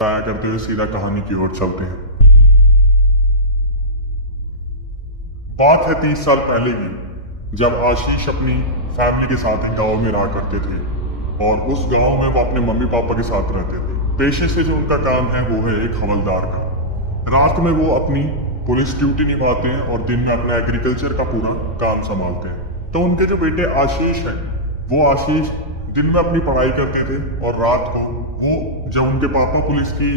तय करते हुए सीधा कहानी की ओर चलते हैं। बात है 30 साल पहले की, जब आशीष अपनी फैमिली के साथ एक गांव में रहा करते थे और उस गांव में वो अपने मम्मी पापा के साथ रहते थे। पेशे से जो उनका काम है वो है एक हवलदार का। रात में वो अपनी पुलिस ड्यूटी निभाते हैं और दिन में अपना एग्रीकल्चर का पूरा काम संभालते हैं। तो उनके जो बेटे आशीष है, वो आशीष दिन में अपनी पढ़ाई करते थे और रात को वो जब उनके पापा पुलिस की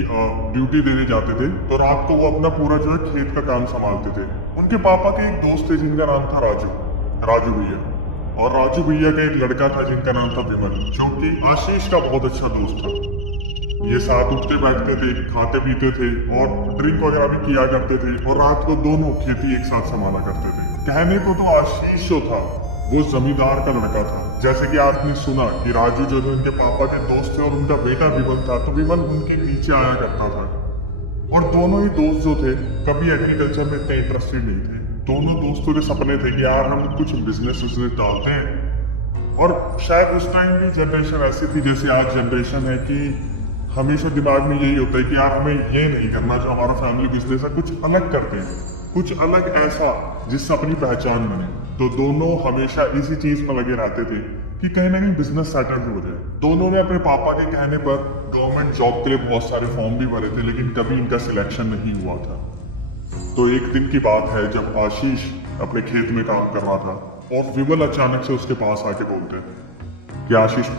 ड्यूटी देने जाते थे तो रात को वो अपना पूरा जो है खेत का काम संभालते थे। उनके पापा के एक दोस्त थे जिनका नाम था राजू भैया। और राजू भैया का एक लड़का था जिनका नाम था विमल, जो कि आशीष का बहुत अच्छा दोस्त था। ये साथ उठते बैठते थे, खाते पीते थे और ड्रिंक वगैरह भी किया करते थे और रात को दोनों खेती एक साथ संभाला करते थे। कहने को तो आशीष जो था वो जमींदार का लड़का था। जैसे कि आपने सुना कि राजू जो थे उनके पापा के दोस्त थे और उनका बेटा विमल था, तो विमल उनके पीछे आया करता था। और दोनों ही दोस्त जो थे कभी एग्रीकल्चर में इतने इंटरेस्टेड नहीं थे। दोनों दोस्तों के सपने थे कि यार हम कुछ बिजनेस डालते हैं। और शायद उस टाइम की जनरेशन ऐसी थी जैसे आज जनरेशन है कि हमेशा दिमाग में यही होता है कि यार हमें ये नहीं करना जो हमारा फैमिली बिजनेस है, कुछ अलग करते हैं, कुछ अलग ऐसा जिससे अपनी पहचान बने। तो दोनों हमेशा इसी चीज में लगे रहते थे कि कहीं ना कहीं बिजनेस सेटल हो जाए। दोनों ने अपने पापा के कहने पर गवर्नमेंट जॉब के लिए बहुत सारे फॉर्म भी भरे थे, लेकिन कभी इनका सिलेक्शन नहीं हुआ था। तो एक दिन की बात है जब आशीष अपने खेत में काम कर रहा था और विमल अचानक से उसके पास आके बोलते हैं कि आशीष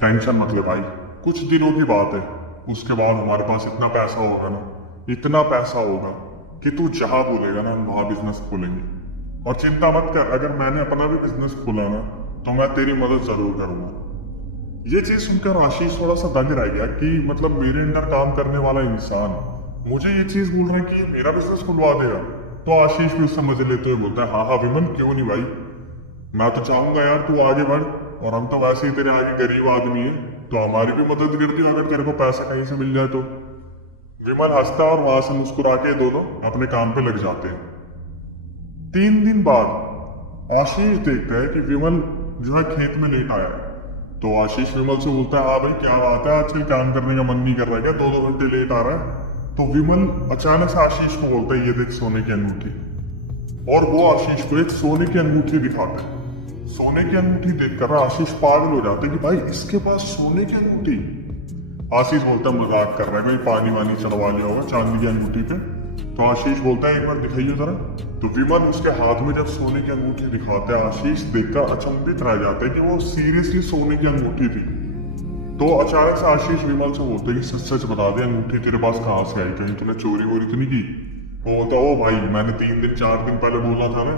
टेंशन मत ले भाई, कुछ दिनों की बात है, उसके बाद हमारे पास इतना पैसा होगा ना, इतना पैसा होगा कि तू जहां बोलेगा ना हम वहां बिजनेस खोलेंगे। और चिंता मत कर, अगर मैंने अपना भी बिजनेस खोला ना तो मैं तेरी मदद जरूर करूंगा। ये चीज सुनकर आशीष थोड़ा सा दंग रह गया कि मतलब मेरे अंडर काम करने वाला इंसान मुझे ये चीज बोल रहा है कि मेरा बिजनेस खुलवा देगा। तो आशीष भी उससे मजे लेते हुए बोलता है, हाँ हाँ विमल, क्यों नहीं भाई, मैं तो चाहूंगा यार तू आगे बढ़, और हम तो वैसे ही तेरे आगे गरीब आदमी है, तो हमारी भी मदद कर दी अगर तेरे को पैसा कहीं से मिल जाए तो। विमल हंसता और वहां से मुस्कुरा के दोनों अपने काम पे लग जाते हैं। 3 दिन बाद आशीष देखता है कि विमल जो है खेत में लेट आया है। तो आशीष विमल से बोलता है, हाँ भाई क्या बात है, आजकल काम करने का मन नहीं कर रहा है क्या, 2-2 घंटे लेट आ रहा है। तो विमल अचानक से आशीष को बोलता है, ये देख सोने की अंगूठी। और वो आशीष को एक सोने की अंगूठी दिखाता है। सोने की अंगूठी देखकर आशीष पागल हो जाता है कि भाई इसके पास सोने की अंगूठी। आशीष बोलता है मजाक कर रहा है, कोई पानी वानी चढ़वा लिया होगा चांदी की अंगूठी पे। तो आशीष बोलता है एक बार दिखाइए जरा। तो विमल उसके हाथ में जब सोने की अंगूठी दिखाता है, आशीष देखकर अचंभित रह जाता है कि वो सीरियसली सोने की अंगूठी थी। तो अचानक से आशीष विमल से बोलता है कि सच सच बता दे, अंगूठी तेरे पास कहाँ से आई, कहीं तूने चोरी वोरी तो नहीं की। वो बोलता है, ओ भाई मैंने 3-4 दिन पहले बोला था ना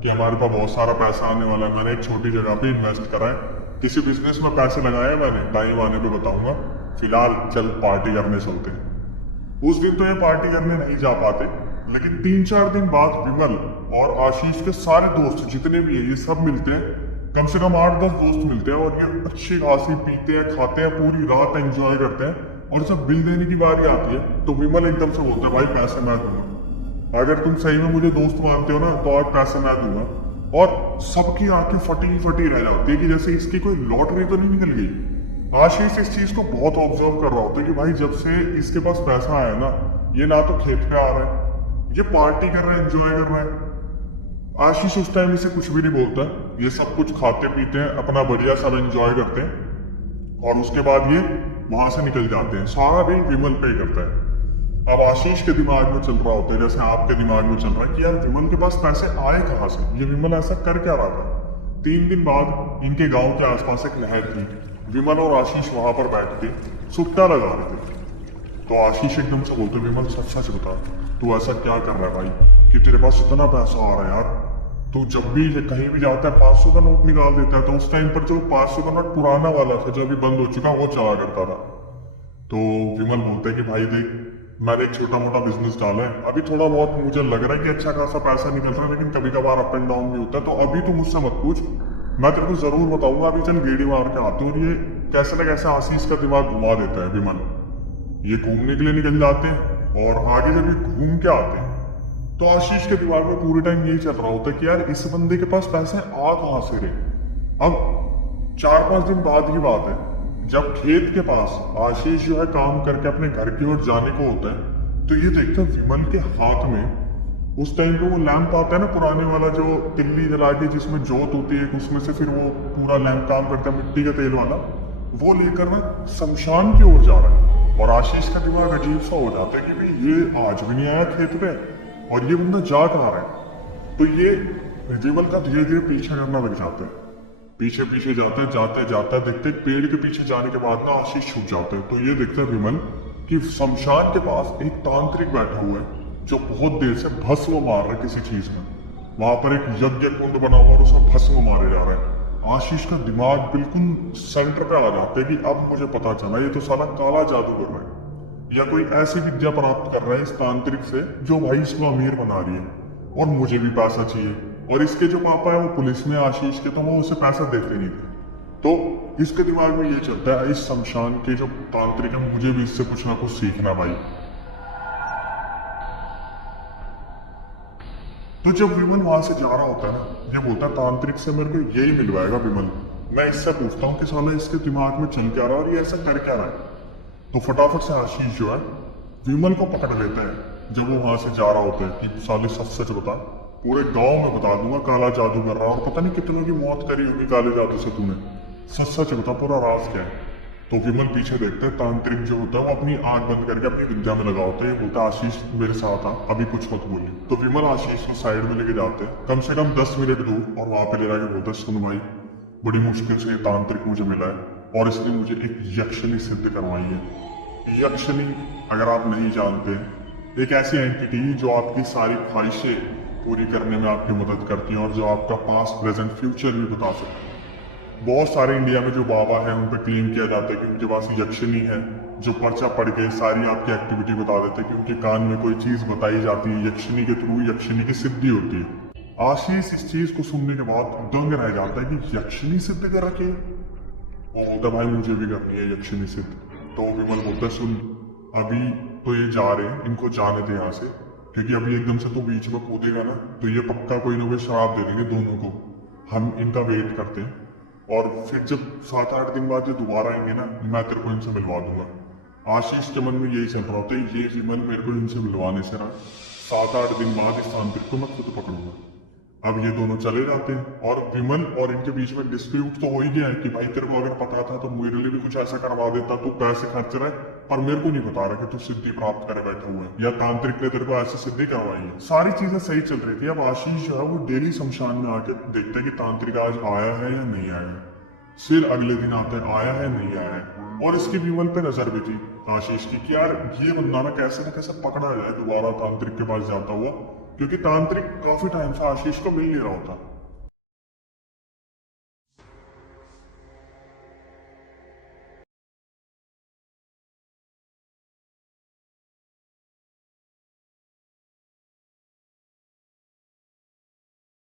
कि हमारे पास बहुत सारा पैसा आने वाला है, मैंने एक छोटी जगह पे इन्वेस्ट करा है, किसी बिजनेस में पैसे लगाए मैंने, टाइम आने पे बताऊंगा, फिलहाल चल पार्टी करने चलते हैं। उस दिन तो ये पार्टी करने नहीं जा पाते, लेकिन 3-4 दिन बाद विमल और आशीष के सारे दोस्त जितने भी हैं ये सब मिलते हैं। कम से कम 8-10 दोस्त मिलते हैं और ये अच्छी खासी पीते हैं, खाते हैं, पूरी रात एंजॉय करते हैं। और जब बिल देने की बारी आती है तो विमल एकदम से बोलता है, भाई पैसे मैं दूंगा, अगर तुम सही में मुझे दोस्त मानते हो ना तो आज पैसे मैं दूंगा। और सबकी आंखें फटी फटी रह जाती है कि जैसे इसकी कोई लॉटरी तो नहीं निकल गई। आशीष इस चीज को बहुत ऑब्जर्व कर रहा होता है कि भाई जब से इसके पास पैसा आया ना, ये ना तो खेत पे आ रहा है, ये पार्टी कर रहा है, एंजॉय कर रहा है। आशीष उस टाइम इसे कुछ भी नहीं बोलता, ये सब कुछ खाते पीते हैं, अपना बढ़िया सब एंजॉय करते हैं और उसके बाद ये वहां से निकल जाते हैं। सारा दिन विमल पे करता है। अब आशीष के दिमाग में चल रहा होता है जैसे आपके दिमाग में चल रहा है कि यार विमल के पास पैसे आए कहाँ से, ये विमल ऐसा कर क्या रहा था। 3 दिन बाद इनके गांव के आसपास एक नहर थी। विमल और आशीष वहां पर बैठ के सुट्टा लगा रहे थे। तो आशीष एकदम से बोलते, विमल सच सच बता, तू ऐसा क्या कर रहा है भाई कि तेरे पास इतना पैसा आ रहा है यार, तू जब भी कहीं भी जाता है 500 का नोट निकाल देता है। तो उस टाइम पर जो 500 का नोट पुराना वाला था जो अभी बंद हो चुका वो चला करता था। तो विमल बोलता है कि भाई देख, मैंने एक छोटा मोटा बिजनेस डाला है, अभी थोड़ा बहुत मुझे लग रहा है कि अच्छा खासा पैसा निकल रहा है, लेकिन कभी कभार अप एंड डाउन भी होता है। तो अभी तू मुझसे मत पूछ, मैं तेरे को जरूर बताऊंगा, अभी चल गेड़ी मार के आते। और ये कैसे न कैसे आशीष का दिमाग घुमा देता है विमल। ये घूमने के लिए निकल जाते हैं और आगे जब ये घूम के आते हैं तो आशीष के दिमाग में पूरे टाइम यही चल रहा होता है कि यार इस बंदे के पास पैसे आ कहाँ से रहे। अब 4-5 दिन बाद की बात है, जब खेत के पास आशीष जो है काम करके अपने घर की ओर जाने को होता है तो ये देखता है विमल के हाथ में उस टाइम पे वो लैंप आता है ना पुराने वाला, जो तिल्ली जला के जिसमें जोत होती है, उसमें से फिर वो पूरा लैंप काम करता है मिट्टी का तेल वाला, वो लेकर ना शमशान की ओर जा रहा है। और आशीष का दिमाग अजीब सा हो जाता है कि भाई ये आज भी नहीं आया खेत पे और ये बंदा जा कहाँ रहा है। तो ये विमल का धीरे धीरे पीछे करना लग जाता है, पीछे पीछे जाता है, जाते जाता है, देखते पेड़ के पीछे जाने के बाद ना आशीष छुप जाता है। तो ये देखता है विमल कि शमशान के पास एक तांत्रिक बैठा हुआ है जो बहुत देर से भस्म मार रहा है किसी चीज में। वहां पर एक यज्ञ कुंड बना हुआ और उसमें भस्म मारे जा रहा है। आशीष का दिमाग बिल्कुल सेंटर पे आ जाता है कि अब मुझे पता चला ये तो साला काला जादू कर रहा है या कोई ऐसी विद्या प्राप्त कर रहा है इस तांत्रिक से जो भाई इसको अमीर बना रही है और मुझे भी पैसा चाहिए। और इसके जो पापा है वो पुलिस में आशीष के, तो वो उसे पैसा देते नहीं थे। तो इसके दिमाग में ये चलता है इस शमशान के जो तांत्रिक है मुझे भी इससे कुछ ना कुछ सीखना भाई। तो जब विमल वहां से जा रहा होता है ना, ये बोलता है तांत्रिक से मेरे को यही मिलवाएगा विमल। मैं इससे पूछता हूँ कि साला इसके दिमाग में चल क्या रहा है और ये ऐसा कर क्या रहा है। तो फटाफट से आशीष जो है विमल को पकड़ लेता है जब वो वहां से जा रहा होता है कि साले सच सच बता, पूरे गांव में बता दूंगा काला जादू कर रहा है और पता नहीं कितनों की मौत करी होगी काले जादू से तूने, सच सच बता पूरा राज क्या है। तो विमल पीछे देखता है, तांत्रिक जो होता है वो अपनी आंख बंद करके अपनी विद्या में लगा होता है। ये बोलता है आशीष मेरे साथ आ, अभी कुछ मत बोलिए। तो विमल आशीष को साइड में लेके जाते हैं कम से कम 10 मिनट दूर और वहां पे ले जाके बोलता है सुन भाई, बड़ी मुश्किल से ये तांत्रिक मुझे मिला है और इसने मुझे एक यक्षिणी सिद्ध करवाई है। यक्षिणी अगर आप नहीं जानते, एक ऐसी एंटिटी जो आपकी सारी ख्वाहिशें पूरी करने में आपकी मदद करती है और जो आपका पास्ट प्रेजेंट फ्यूचर भी बता सकती है। बहुत सारे इंडिया में जो बाबा हैं उन पर क्लेम किया जाता है कि उनके पास यक्षिणी है जो पर्चा पढ़ के सारी आपकी एक्टिविटी बता देते हैं कि उनके कान में कोई चीज बताई जाती है, यक्षिणी के थ्रू यक्षिणी की सिद्धि होती है। आशीष इस चीज को सुनने के बाद दंग रह जाता है कि यक्षिणी सिद्ध कर रखी है। वो बोलता भाई मुझे भी करनी है यक्षिणी सिद्ध। तो विमल बोलता है सुन, अभी तो ये जा रहे हैं, इनको जाने दे यहाँ से, क्योंकि अभी एकदम से तो बीच में कूदेगा ना तो ये पक्का कोई ना कोई शराब दे देंगे दोनों को। हम इनका वेट करते हैं और फिर जब 7-8 दिन बाद ये दोबारा आएंगे ना मैं तेरे को इनसे मिलवा दूंगा। आशीष के मन में यही चल रहा होता है, ये विमल मेरे को इनसे मिलवाने से ना 7-8 दिन बाद इस तांत्रिक को मैं खुद पकड़ूंगा। अब ये दोनों चले जाते हैं और विमल और इनके बीच में डिस्प्यूट तो हो ही गया है कि भाई तेरे को अगर पता था तो मेरे लिए भी कुछ ऐसा करवा देता, तू पैसे खर्च रहा है पर मेरे को नहीं बता रहा कि तू सिद्धि प्राप्त करे बैठा हुआ है या तांत्रिक ने तेरे को ऐसी सिद्धि करवाई है। सारी चीजें सही चल रही थी। अब आशीष जो है वो डेली शमशान में आके देखता है कि तांत्रिक आज आया है या नहीं आया है। फिर अगले दिन आता है आया है नहीं आया है और इसकी विमल पे नजर भी थी आशीष की कि यार ये बंदा ना कैसे पकड़ा जाए दोबारा तांत्रिक के पास जाता हुआ, क्योंकि तांत्रिक काफी टाइम से आशीष को मिल नहीं रहा होता।